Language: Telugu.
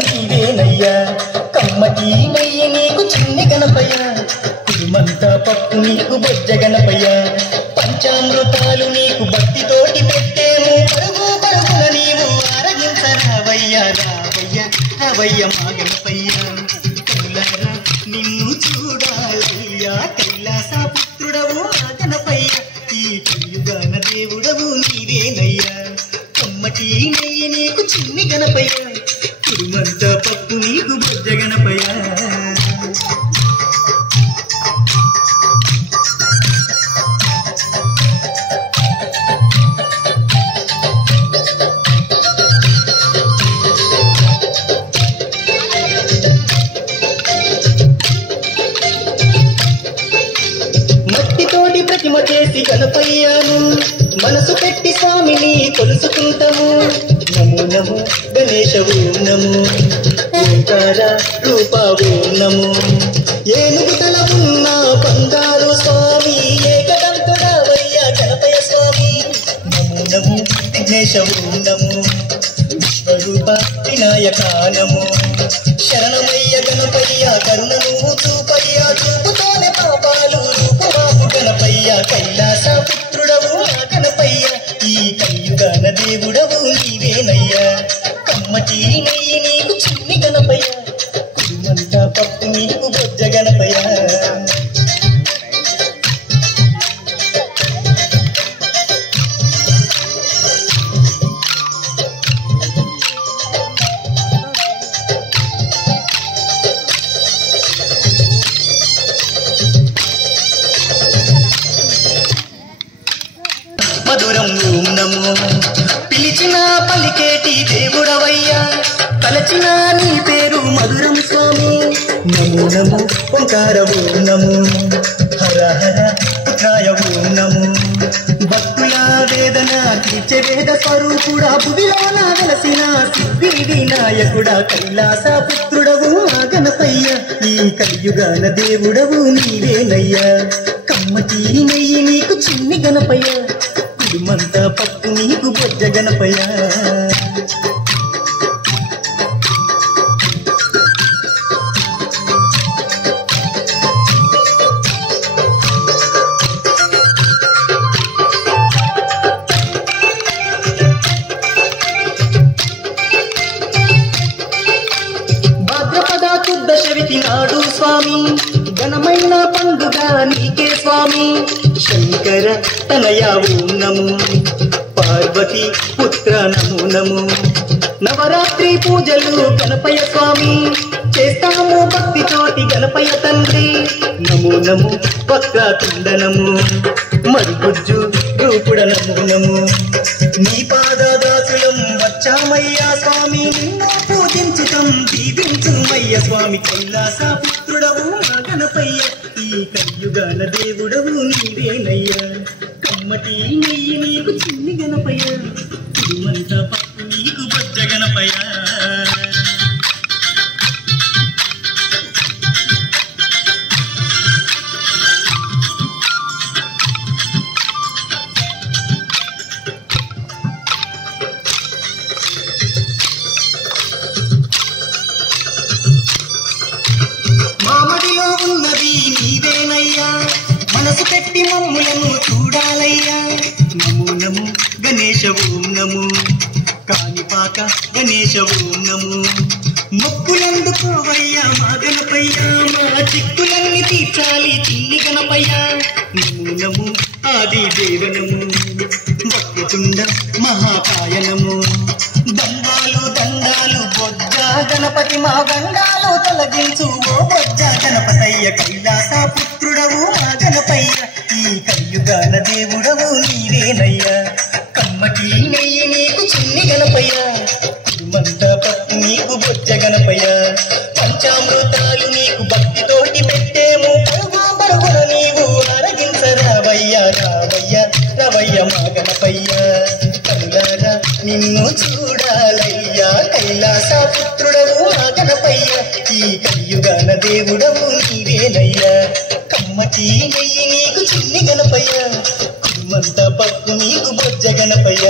నీవేనయ్యా కమ్మటి నెయ్యి నీకు చిన్ని గణపయ్య కుడుమంతా పప్పు నీకు బొజ్జ గణపయ్య పంచామృతాలు నీకు భక్తితోటి పెట్టేము పరుగు పరుగున నీవు ఆరగించరావయ్యా రావయ్య రావయ్య మా గణపయ్య కనులారా నిన్ను చూడాలయ్యా కైలాస పుత్రుడవు మా గణపయ్య ఈ కలియుగాన దేవుడవు నీవేనయ్యా కమ్మటి నెయ్యి నీకు చిన్ని గణపయ్య కుడుమంతా పప్పు నీకు బొజ్జ గణపయ్య మట్టితోటి ప్రతిమ చేసి గణపయ్యాను మనసు పెట్టి స్వామిని కొలుసుకుంటాము నమో నమో గణేశ ఓం నమో ఓంకార రూప ఓం నమో ఏనుగు తల ఉన్న బంగారు స్వామి ఏకదంతుడవయ్య గణపయ్య స్వామి నమో నమో విఘ్నేశ ఓం నమో విశ్వరూప వినాయక నమో శరణమయ్య గణపయ్య కరుణ నువ్వు చూపయ్య చూపుతోనే పాపాలు రూపుమాపు గణపయ్య కైలాస పుత్రుడవు మా గణపయ్య ఈ కలియుగాన దేవుడవు నీవేనయ్యా కమ్మటి నెయ్యి నీకు చిన్ని గణపయ్య కుడుమంతా పప్పు నీకు బొజ్జ గణపయ్య మధురం ఓం నమో పిలిచిన పలికేటి దేవుడవయ్యా తలచిన నీ పేరు మధురం స్వామి నమో నమో ఓంకార ఓం నమో హర హర పుత్రాయ ఓం నమో భక్తుల వేదన తీర్చే వేద స్వరూపుడా భువిలోన వెలసిన సిద్ధి వినాయకుడా కైలాస పుత్రుడవు మా గణపయ్య ఈ కలియుగాన దేవుడవు నీవేనయ్యా కమ్మటి నెయ్యి నీకు చిన్ని గణపయ్య కుడుమంతా పప్పు నీకు బొజ్జ గణపయ్య భాద్రపద శుద్ధ నాడు స్వామి ఘనమైన పండుగ నీకే స్వామి శంకర తనయ ఓం నమో పార్వతి పుత్ర నమో నమో నవరాత్రి పూజలు గణపయ్య స్వామి చేస్తాము భక్తితోటి గణపయ్య తండ్రి నమో నమో వక్రతుండ నమో మరుగుజ్జు రూపుడ నమో నమో నీ పాదదాసులం వచ్చామయ్యా స్వామి నిన్ను పూజించుతం దీవించుమయ్య స్వామి కైలాస పుత్రుడవు మా గణపయ్య ఈ కలియుగాన దేవుడవు నీవేనయ్యా కమ్మటి నెయ్యి నీకు చిన్ని గణపయ్య కుడుమంతా పప్పు నీకు బొజ్జ గణపయ్య మామడిలో ఉన్నది నీవేనయ్యా మనసు పెట్టి మమ్ములను చూడాలయ్యా నమో నమో గణేశ ఓం నమో కాణిపాక గణేశ ఓం నమో మొక్కులందుకోవయ్యా మా గణపయ్య మా చిక్కులన్నీ తీర్చాలి చిన్ని గణపయ్య నమో నమో ఆది దేవనము వక్రతుండ మహాకాయనము దండాలు దండాలు బొజ్జ గణపతి మా గండాలు తొలగించు ఓ బొజ్జ గణపతయ్య కైలాస పుత్రుడవు మా గణపయ్య ఈ కలియుగాన దేవుడవు నీవేనయ్యా కమ్మటి నెయ్యి నీకు చిన్ని గణపయ్య కుడుమంతా పప్పు నీకు బొజ్జ గణపయ్య పంచామృతాలు నీకు భక్తితోటి పెట్టేము పరుగు పరుగున నీవు ఆరగించరావయ్యా రావయ్య రవయ్య మా గణపయ్య కనులారా నిన్ను చూడాలయ్యా కైలాస పుత్రుడవు మా గణపయ్య ఈ కలియుగాన దేవుడవు నీవేనయ్యా కమ్మటి నెయ్యి నీకు చిన్ని గణపయ్య కుడుమంతా పప్పు నీకు బొజ్జ గణపయ్య